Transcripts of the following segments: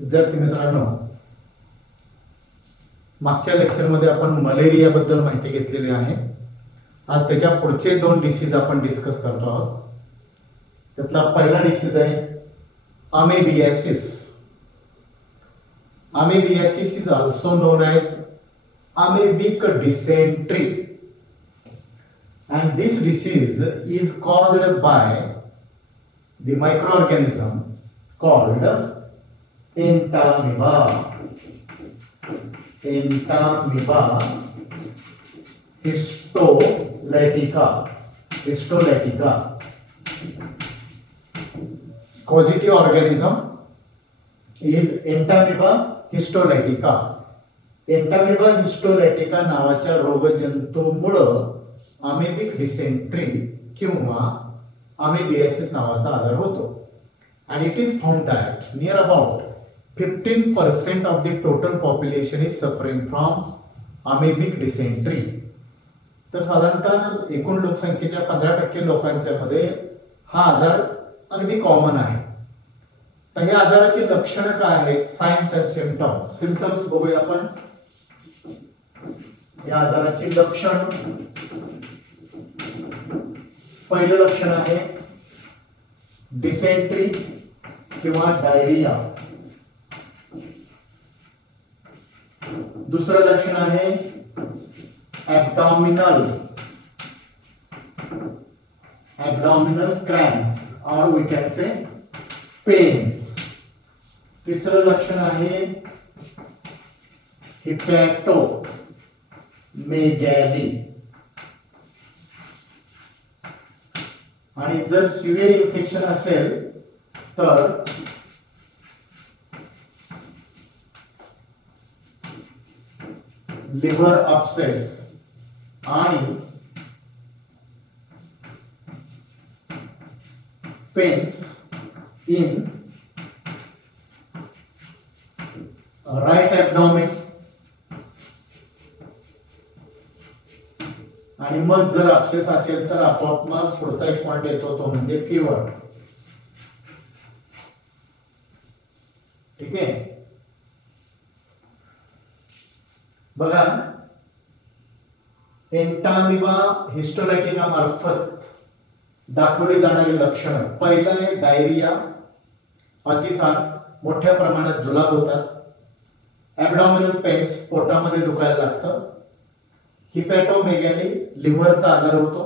विद्यार्थी मित्रांनो, मागच्या लेक्चरमध्ये आपण मलेरिया बद्दल माहिती घेतलेली आहे. आज त्याच्या पुढचे दोन डिसीज आपण डिस्कस करतो आहोत. त्यातला पहिला डिसीज आहे amoebiasis. Amoebiasis is also known as amoebic dysentery, and this disease is caused by the microorganism called entamoeba. Entamoeba histolytica. Causative organism is Entamoeba histolytica. एंटामेबा हिस्टोलॅटिका नावाच्या रोगजंतूमुळे अमेबिक डिसेंट्री किंवा अमेबियासिस नावाचा आजार होतो. and it is found that near about 15% of the total population is suffering from amoebic dysentery. तर साधारणतः एकूण लोकसंख्येच्या 15% लोकांच्या मध्ये हा आजार अगदी कॉमन आहे. तर या आजाराची लक्षणं काय आहेत? साइन्स अँड सिम्पटम्स बघूया आपण. या आजाराची लक्षण, पहिलं लक्षण आहे डिसेंट्री किंवा डायरिया. दुसरं लक्षण आहे ॲब्डॉमिनल क्रॅम्प्स और वी कॅन से पेन्स. तिसरं लक्षण आहे हिपॅटोमेगॅली. आणि जर सिव्हिअर इन्फेक्शन असेल तर लिव्हर अपसेस आणि पेन्स इन राइट ॲब्डॉमिन. आणि मग जर अपसेस असेल तर आपोआप मग पुढचा एक पॉइंट येतो तो म्हणजे फीवर. ठीक आहे. बघा, एंटामिबा हिस्टोलायटिका मार्फत दाखवली जाणारी लक्षणं. पहिलं आहे डायरिया, अतिसार, मोठ्या प्रमाणात जुलाब होतात. ॲब्डॉमिनल पेन्स, पोटामध्ये दुखायला लागतं. हिपॅटोमेगॅली, लिव्हरचा आजार होतो.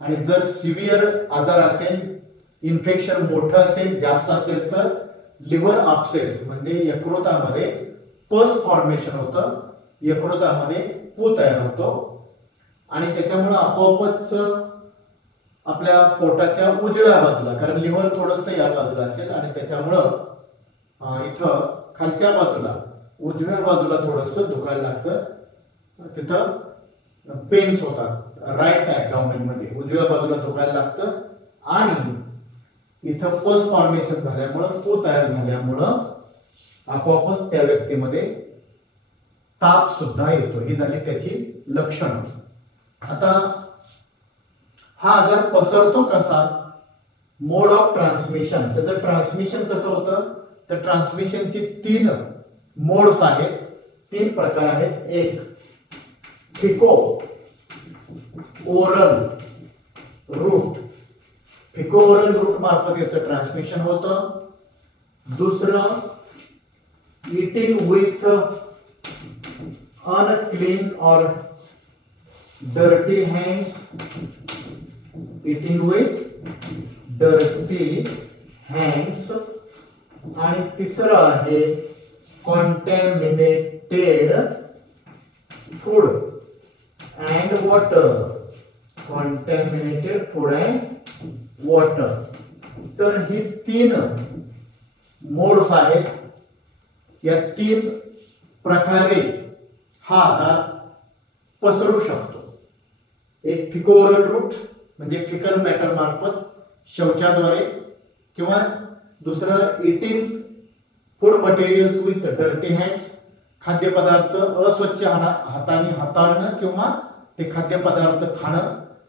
आणि जर सिव्हिअर आजार असेल, इन्फेक्शन मोठं असेल, जास्त असेल तर लिव्हर अपसेस म्हणजे यकृतामध्ये पस फॉर्मेशन होतं. यकृतामध्ये पू तयार होतो आणि त्याच्यामुळे आपोआपच आपल्या पोटाच्या उजव्या बाजूला, कारण लिव्हर थोडंसं या बाजूला असेल आणि त्याच्यामुळं इथं खालच्या बाजूला उजव्या बाजूला थोडंसं दुखायला लागतं. तिथं पेन्स होतात. राईट ॲब्डॉमिन मध्ये उजव्या बाजूला दुखायला लागतं आणि इथं पस फॉर्मेशन झाल्यामुळं, पू तयार झाल्यामुळं आपोआपच त्या व्यक्तीमध्ये ताप सुद्धा येतो. ही झाली त्याची लक्षणं. आता हा आजार पसरतो कसा? मोड ऑफ ट्रान्समिशन. त्याचं ट्रान्समिशन कसं होतं? तर ट्रान्समिशनची 3 मोड्स आहेत, 3 प्रकार आहेत. एक फिको ओरल रूट. फिको ओरल रूट मार्फत याचं ट्रान्समिशन होतं. दुसरं eating with unclean or dirty hands. Eating with dirty hands. आणि तिसरं आहे contaminated food and water. Contaminated food and water. तर ही 3 मोड्स आहेत. या 3 प्रकारे हा आजार पसरू शकतो. एक फिकोरल रूट म्हणजे फिकल मॅटर मार्फत, शौचाद्वारे, किंवा दुसरं eating food materials with dirty hands, खाद्यपदार्थ अस्वच्छ हाताने हाताळणं किंवा ते खाद्यपदार्थ खाणं.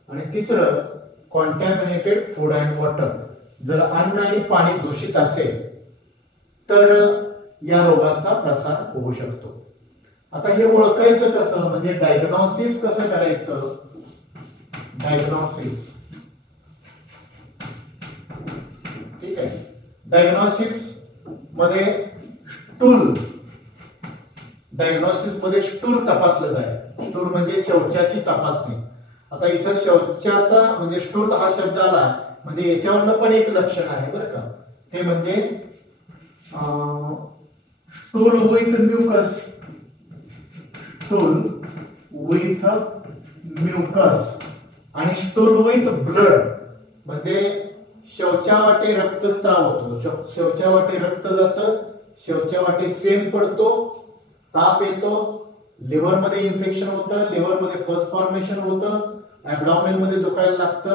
आणि तिसरं कॉन्टॅमिनेटेड फूड अँड वॉटर. जर अन्न आणि पाणी दूषित असेल तर या रोगाचा प्रसार होऊ शकतो. आता हे ओळखायचं कसं, म्हणजे डायग्नोसिस कसं करायचं. डायग्नोसिस, ठीक आहे. डायग्नोसिस मध्ये स्टूल, डायग्नोसिस मध्ये स्टूल तपासलं जाईल. स्टूल म्हणजे शौचाची तपासणी. आता इथं शौचाचा म्हणजे स्टूल हा शब्द आला म्हणजे याच्यावरनं पण एक लक्षण आहे बरं का, ते म्हणजे stool with mucus. Stool with mucus आणि स्टूल विथ ब्लड म्हणजे शौचावाटे रक्तस्राव होतो, शौचावाटे रक्त जातं, शौचावाटे सेम पडतो, ताप येतो, लिव्हर मध्ये इन्फेक्शन होतं, लिव्हर मध्ये पस फॉर्मेशन होतं, ऍब्डॉमेन मध्ये दुखायला लागतं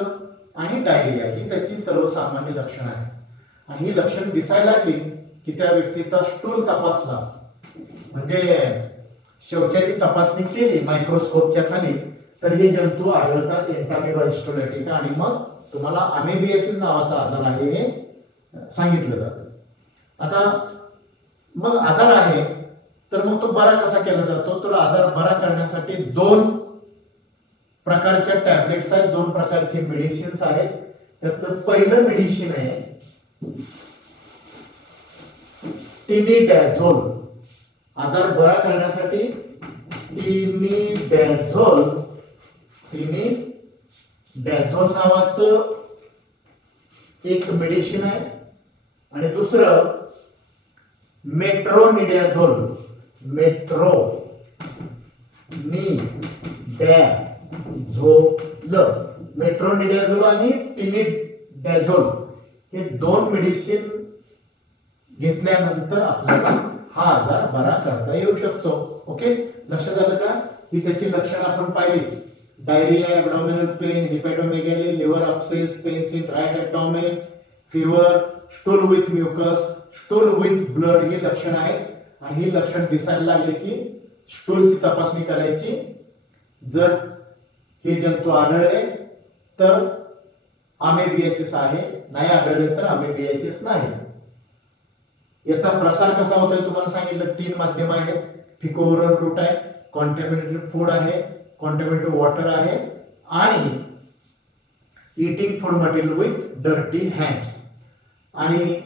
आणि डायरिया. ही त्याची सर्वसामान्य लक्षणं आहेत. आणि ही लक्षण दिसायला लागली की त्या व्यक्तीचा स्टूल तपासला म्हणजे शौचाची तपासणी केली मायक्रोस्कोपच्या खाली तर हे जंतू आढळतात, एंटामिबा हिस्टोलॅटिका. आणि मग तुम्हाला अमेबियासिस नावाचा आजार आहे हे सांगितलं जातं. आता मग आजार आहे तर मग तो बरा कसा केला जातो, तर आजार बरा करण्यासाठी 2 प्रकारच्या टॅबलेट्स आहेत, 2 प्रकारचे मेडिसिन्स आहेत. त्यातलं पहिलं मेडिसिन आहे टिनिडॅझोल. आजार बरा करण्यासाठी टिनिडॅझोल नावाचं एक मेडिसिन आहे. आणि दुसरं मेट्रोनिडॅझोल, मेट्रोनिडॅझोल आणि टिनिडॅझोल हे 2 मेडिसिन घेतल्यानंतर आपल्याला हा आजार बरा करता येऊ शकतो. ओके, लक्षात आलं का. ही त्याची लक्षणं आपण पाहिली. Diarrhoea, abdominal pain, hepatomegaly, liver abscess, pains in right abdomen, fever, stool with mucus, stool with blood ही लक्षणं आहेत. आणि ही लक्षण दिसायला लागले की स्टूलची तपासणी करायची. जर हे जंतू आढळले तर अमेबियासिस आहे, नाही आढळले तर अमेबियासिस नाही. याचा प्रसार कसा होतोय तुम्हाला सांगितलं. 3 माध्यम आहेत. फिकोरल रूट आहे, कॉन्टॅमिनेटेड फूड आहे, कॉन्टॅमिनेटेड वॉटर आहे आणि eating food material with dirty hands. आणि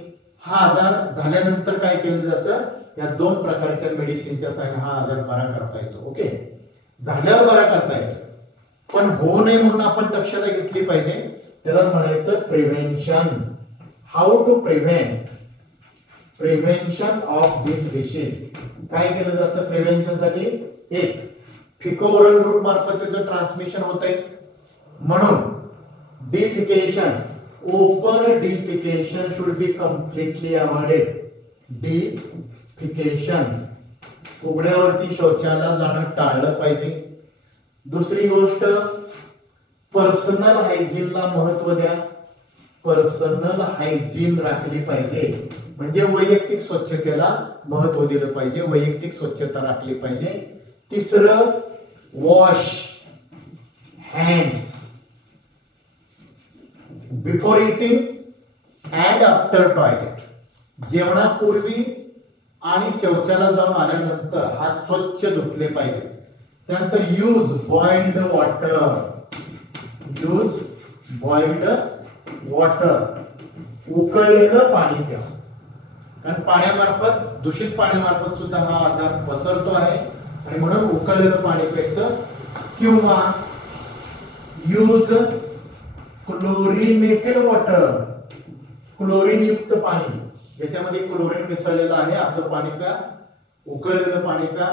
हा आजार झाल्यानंतर काय केलं जातं, या 2 प्रकारच्या मेडिसिनच्या सहाय्याने हा आजार बरा करता येतो. ओके, झाल्यावर बरा करता येतो पण होऊ नये म्हणून आपण दक्षता घेतली पाहिजे. त्याला म्हणायचं prevention. How to prevention of this disease. काय केलं जातं प्रिव्हेन्शन साठी, एक फिकोरल रूट मार्फत त्याचं ट्रान्समिशन होतंय म्हणून defecation, open defecation should be completely avoided. Defecation, उघड्यावरती शौचाला जाणं टाळलं पाहिजे. दुसरी गोष्ट पर्सनल हायजीनला महत्व द्या. पर्सनल हायजीन राखली पाहिजे म्हणजे वैयक्तिक स्वच्छतेला महत्व दिलं पाहिजे, वैयक्तिक स्वच्छता राखली पाहिजे. तिसरं wash hands before eating and after toilet. जेवणापूर्वी आणि शौचाला जाऊन आल्यानंतर हात स्वच्छ धुतले पाहिजे. त्यानंतर यूज बॉइल्ड वॉटर, उकळलेलं पाणी प्या. कारण पाण्यामार्फत, दूषित पाण्यामार्फत सुद्धा हा आजार पसरतो आहे आणि म्हणून उकळलेलं पाणी प्यायचं. किंवा यूज क्लोरिनेटेड वॉटर, क्लोरीन युक्त पाणी, ज्याच्यामध्ये क्लोरीन मिसळलेलं आहे असं पाणी प्या, उकळलेलं पाणी प्या.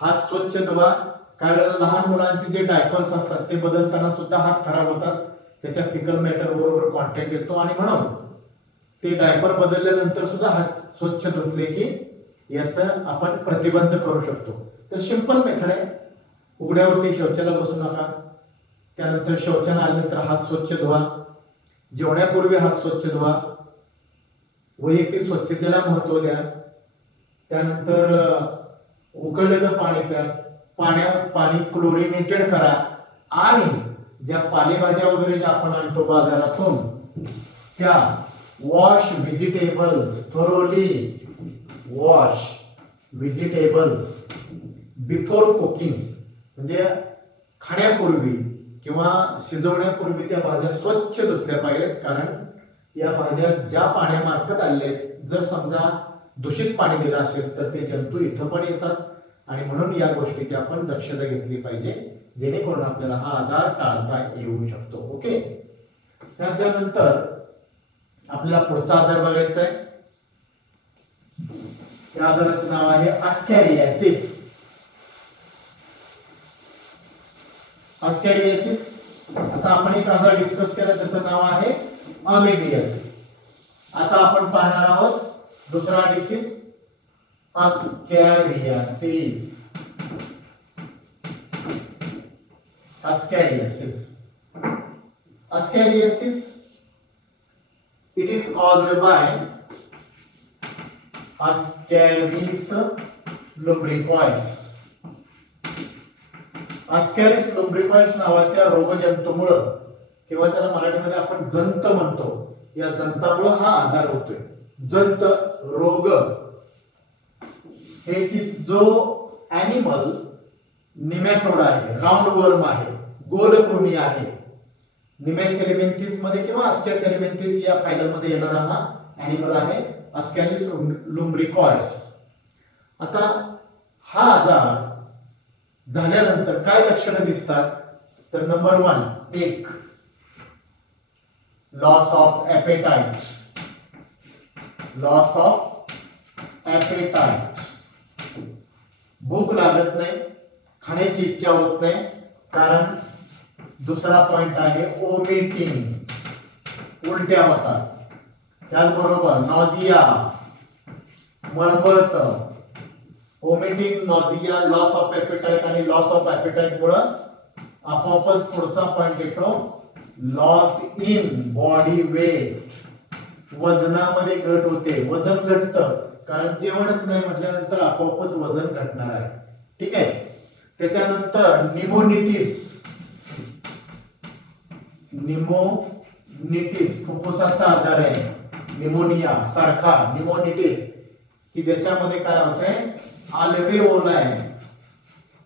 हात स्वच्छ धुवा. काय लहान मुलांचे जे डायपर्स असतात ते बदलताना सुद्धा हात खराब होतात, त्याच्या फिकल मॅटर बरोबर कॉन्टॅक्ट येतो आणि म्हणून ते डायपर बदलल्यानंतर सुद्धा हात स्वच्छ धुतले की याचं आपण प्रतिबंध करू शकतो. तर सिंपल मेथड आहे. उघड्यावरती शौचाला बसू नका. त्यानंतर शौचाला आल्यानंतर हात स्वच्छ धुवा. जेवण्यापूर्वी हात स्वच्छ धुवा. वैयक्तिक स्वच्छतेला महत्व द्या. त्यानंतर उकळलेलं पाणी प्या. पाणी क्लोरिनेटेड करा आणि ज्या पालेभाज्या वगैरे ज्या आपण आणतो बाजारातून त्या wash vegetables thoroughly. Wash vegetables before cooking, म्हणजे खाण्यापूर्वी किंवा शिजवण्यापूर्वी त्या भाज्या स्वच्छ धुतल्या पाहिजेत, कारण या भाज्या ज्या पाण्यामार्फत आलेल्या आहेत, जर समजा दूषित पाणी दिलं असेल तर ते जंतू इथं पण येतात, आणि म्हणून या गोष्टीची आपण दक्षता घेतली पाहिजे, जेणेकरून आपल्याला हा आजार टाळता येऊ शकतो. ओके, त्याच्यानंतर आपल्याला पुढचा आजार बघायचा आहे. त्या आजाराचं नाव आहे अस्कॅरियासिस. अस्कॅरियासिस. आता आपण एक आजार डिस्कस केला, त्याचं नाव आहे अमेबियासिस. आता आपण पाहणार आहोत दुसरा disease, अस्कॅरियासिस. Ascariasis. Ascariasis, it is caused by Ascaris lumbricoids. Ascaris lumbricoids नावाच्या रोगजंतूमुळे किंवा त्याला मराठीमध्ये आपण जंत म्हणतो, या जंतामुळे हा आजार होतोय. जंत रोग हे की जो ॲनिमल निमॅटोड आहे, राऊंड वर्म आहे, गोलकृमी आहे, निमॅथेरिमेंथिस मध्ये किंवा अस्कॅरिमेंथिस या फायलम मध्ये येणारा हा ॲनिमल आहे अस्कॅरिस लुम्ब्रिकॉइड्स. आता हा आजार झाल्यानंतर काय लक्षणं दिसतात, तर नंबर 1 एक loss of appetite. Loss of appetite, भूक लागत नाही, खाण्याची इच्छा होत नाही. कारण दुसरा पॉइंट आहे ओमिटिंग, उलट्या होतात. त्याचबरोबर नॉजिया, मळमळत. Vomiting, nausea, loss of appetite आणि लॉस ऑफ ॲपेटाइट मुळे आपोआपच पुढचा पॉइंट येतो, लॉस इन बॉडी वेट. वजनामध्ये घट होते, वजन घटतं, कारण जेवणच नाही म्हटल्यानंतर आपोआपच वजन घटणार आहे. ठीक आहे. त्याच्यानंतर निमोनिटिस. निमोनिटिस फुफ्फुसाचा आजार आहे, निमोनिया सारखा निमोनिटिस, की ज्याच्यामध्ये काय होतंय, अल्वेओलाय.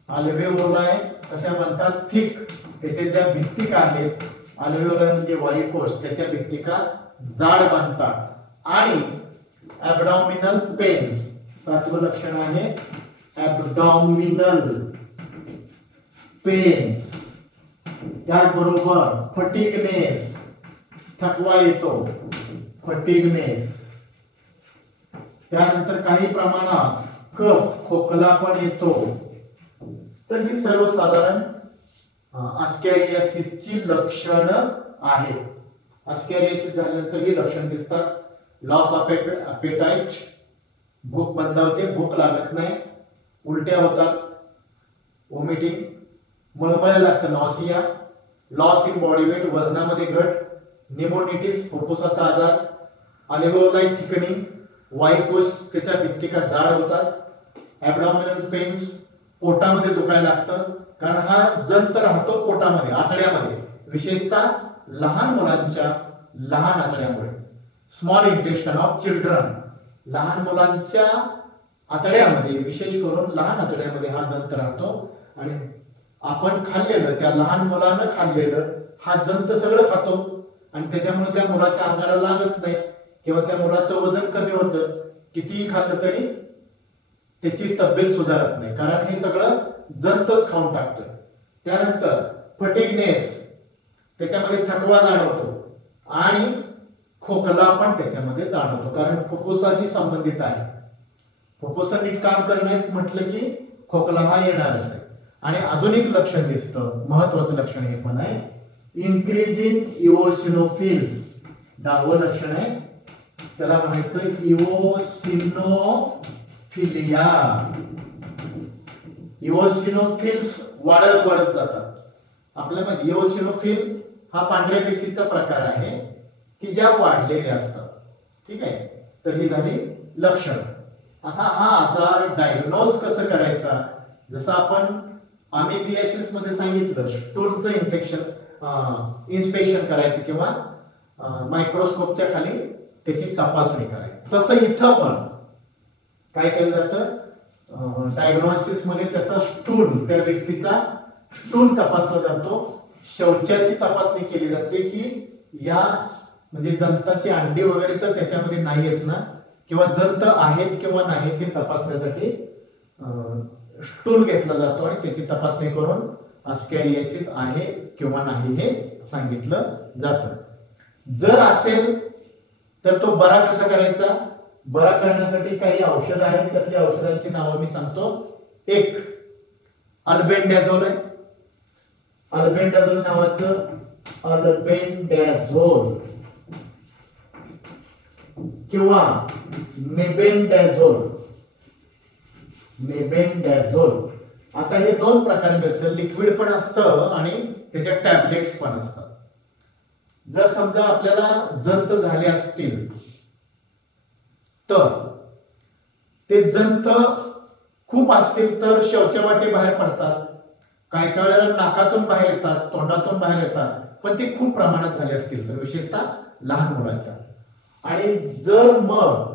अल्वेओलाय कशा म्हणतात, थिक, त्याच्या ज्या भित्तिका आहेत, अल्वेओलाय म्हणजे वायुकोश, त्याच्या भित्तिका जाड बनतात. आणि ॲबडॉमिनल पेन्स, सातवं लक्षण आहे ॲबडॉमिनल पेन्स. त्याचबरोबर फटिगनेस, थकवा येतो, फटिगनेस. त्यानंतर काही प्रमाणात कफ, खोकला पण येतो. तर ही सर्वसाधारण अस्कॅरियासिसची लक्षणं आहेत. अस्कॅरियासिस झाल्यानंतर ही लक्षण दिसतात, लॉस ऑफ ॲपेटाइट, भूक मंदावते, भूक लागत नाही, उलट्या होतात, वॉमिटिंग, मळमळ लागतं, nausea, loss in body weight, वजनामध्ये घट, निमोनिटिस फुफ्फुसाचा आजार, अल्वेओलाय थिकनिंग, वायुकोश त्याच्या भित्तिका जाड होतात, ॲबडॉमिनल पेन्स, पोटामध्ये दुखायला लागतं, कारण हा जंत राहतो पोटामध्ये, आतड्यामध्ये, विशेषतः लहान मुलांच्या लहान आतड्यामुळे. स्मॉल इंटेस्टाइन ऑफ चिल्ड्रन, लहान मुलांच्या आतड्यामध्ये, विशेष करून लहान आतड्यामध्ये हा जंत राहतो. आणि आपण खाल्लेलं, त्या लहान मुलानं खाल्लेलं हा जंत सगळं खातो, आणि त्याच्यामुळे त्या मुलाच्या अंगाला लागत नाही किंवा त्या मुलाचं वजन कमी होतं. कितीही खाल्लं तरी त्याची तब्येत सुधारत नाही, कारण हे सगळं जंतच खाऊन टाकतं. त्यानंतर फटिगनेस, त्याच्यामध्ये थकवा जाणवतो, आणि खोकला पण त्याच्यामध्ये जाणवतो, कारण फुफ्फुसाशी संबंधित आहे. फुफ्फुस नीट काम करण्यात म्हटलं की खोकला हा येणारच आहे. आणि अजून एक लक्षण दिसतं, महत्वाचं लक्षण हे पण आहे, इन्क्रीज इन इओसिनोफिल्स. 10वं लक्षण आहे, त्याला म्हणायचं इओसिनोफिलिया. इओसिनोफिल्स वाढत वाढत जातात. आपल्यामध्ये इओसिनोफिल हा पांढऱ्या पेशीचा प्रकार आहे की ज्या वाढलेल्या असतात. ठीक आहे. तर ही झाली लक्षण. आता हा आजार डायग्नोज कसं करायचा, जसं आपण अमेबियासिस मध्ये सांगितलं, स्टूलचं इन्स्पेक्शन करायचं किंवा मायक्रोस्कोपच्या खाली त्याची तपासणी करायची, तसं इथं पण काय केलं जातं, डायग्नोसिस मध्ये त्याचा स्टूल, त्या व्यक्तीचा स्टूल तपासला जातो. शौचाची तपासणी केली जाते की या म्हणजे जंताची अंडी वगैरे तर त्याच्यामध्ये नाही आहेत ना, किंवा जंत आहेत किंवा नाहीत हे तपासण्यासाठी स्टूल घेतला जातो आणि त्याची तपासणी करून अस्कॅरियासिस आहे किंवा नाही हे सांगितलं जातं. जर असेल तर तो बरा कसा करायचा? बरा करण्यासाठी काही औषध आहेत, त्यातल्या औषधांची नावं मी सांगतो. एक अल्बेंडाझोल आहे, अल्बेंडाझोल नावाचं अल्बेंडाझोल किंवा मेबेंडाझोल. मेबेंडाझोल आता हे दोन प्रकार मिळतात, लिक्विड पण असतं आणि त्याच्या टॅबलेट्स पण असतात. जर समजा आपल्याला जंत झाले असतील तर ते जंत खूप असतील तर शौचवाटे बाहेर पडतात, काही काही वेळेला नाकातून बाहेर येतात, तोंडातून बाहेर येतात, पण ते खूप प्रमाणात झाले असतील तर, विशेषतः लहान मुलाच्या. आणि जर मग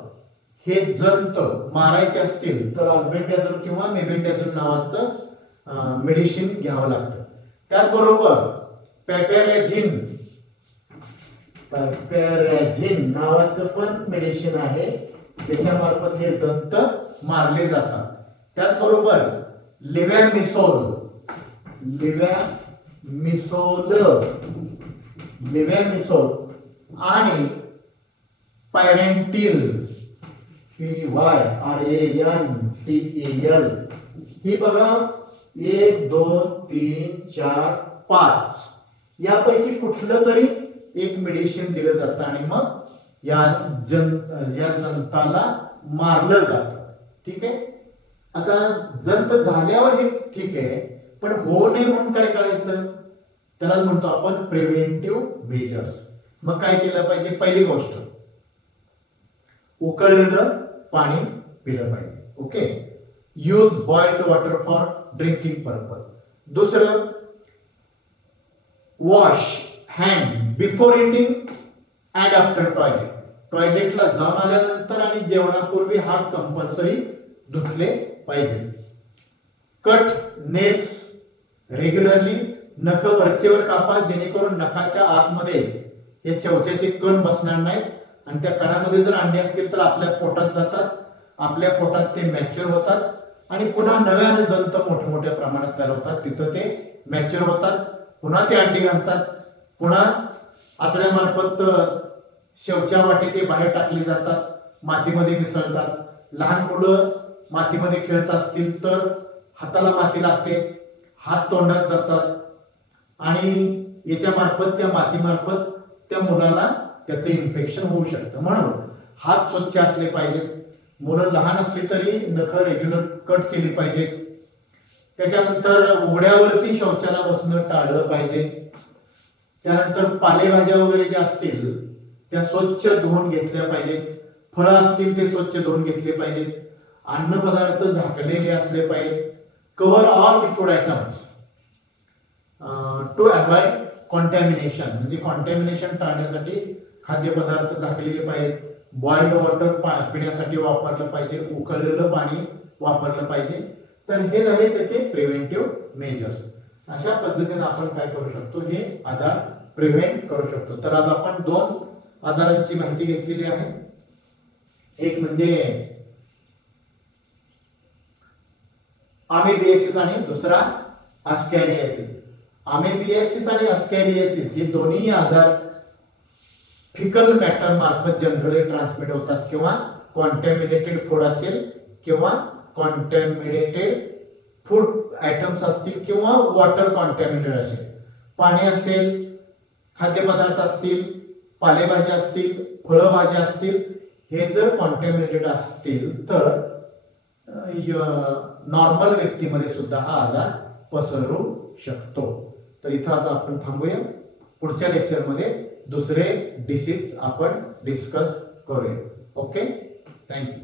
हे जंत मारायचे असतील तर अल्बेंडाझोल किंवा मेबेंडाझोल नावाचं मेडिसिन घ्यावं लागतं. त्याचबरोबर पॅपॅराझिन नावाचं पण मेडिसिन आहे, त्याच्यामार्फत हे जंत मारले जातात. त्याचबरोबर लिव्हॅमिसोल आणि पायरेंटिल PYRANTAL ही बघा 1 2 3 4 5 यापैकी कुठलं तरी एक मेडिसिन दिलं जातं आणि मग या जंताला मारलं जातं. ठीक आहे. आता जंत झाल्यावर हे ठीक आहे, पण होऊ नये म्हणून काय करायचं? त्याला म्हणतो आपण प्रिव्हेंटिव्ह मेजर्स. मग काय केलं पाहिजे? पहिली गोष्ट उकळलेलं पाणी पिलं पाहिजे. Okay. Use boiled water for drinking purpose. दुसरं wash hand before eating and after toilet. टॉयलेटला जाऊन आल्यानंतर आणि जेवणापूर्वी हात कंपल्सरी धुतले पाहिजे. Cut nails regularly. नख वरचेवर कापा जेणेकरून नखाच्या आतमध्ये हे शौचाचे कण बसणार नाहीत आणि त्या कणामध्ये जर अंडे असतील तर आपल्या पोटात जातात, आपल्या पोटात ते मॅच्युअर होतात आणि पुन्हा नव्याने जंत मोठमोठ्या प्रमाणात तयार होतात, तिथं ते मॅच्युअर होतात, पुन्हा ते अंडी घालतात, पुन्हा आतड्यामार्फत शौचावाटे ते बाहेर टाकले जातात, मातीमध्ये मिसळतात. लहान मुलं मातीमध्ये खेळत असतील तर हाताला माती लागते, हात तोंडात जातात आणि याच्या मार्फत त्या मातीमार्फत त्या मुलाला त्याचं इन्फेक्शन होऊ शकतं. म्हणून हात स्वच्छ असले पाहिजेत. मुलं लहान असली तरी नख रेग्युलर कट केली पाहिजेत. त्याच्यानंतर उघड्यावरती शौचाला बसणं टाळलं पाहिजे. त्यानंतर पालेभाज्या वगैरे ज्या असतील त्या स्वच्छ धुवून घेतल्या पाहिजेत. फळं असतील ते स्वच्छ धुवून घेतले पाहिजेत. अन्न पदार्थ झाकलेले असले पाहिजेत. Cover all the food items to avoid contamination. म्हणजे कॉन्टॅमिनेशन टाळण्यासाठी खाद्यपदार्थ झाकलेले पाहिजेत. बॉइल्ड वॉटर पिण्यासाठी वापरलं पाहिजे, उकळलेलं पाणी वापरलं पाहिजे. तर हे झाले त्याचे प्रिव्हेंटिव्ह मेजर्स. अशा पद्धतीने आपण काय करू शकतो? हे आजार प्रिव्हेंट करू शकतो. तर आज आपण दोन आजारांची माहिती घेतलेली आहे. एक म्हणजे अमेबियासिस आणि दुसरा अस्कॅरियासिस. अमेबियासिस आणि अस्कॅरियासिस हे दोन्ही आजार फिकल मॅटर मार्फत जनरली ट्रान्समिट होतात, किंवा कॉन्टॅमिनेटेड फूड असेल किंवा कॉन्टॅमिनेटेड फूड आयटम्स असतील किंवा वॉटर कॉन्टॅमिनेटेड असेल, पाणी असेल, खाद्यपदार्थ असतील, पालेभाज्या असतील, फळभाज्या असतील, हे जर कॉन्टॅमिनेटेड असतील तर नॉर्मल व्यक्तीमध्ये सुद्धा हा आजार पसरू शकतो. तर इथं आता आपण थांबूया. पुढच्या लेक्चरमध्ये दुसरे डिसीज आपण डिस्कस करूया. Okay, thank you.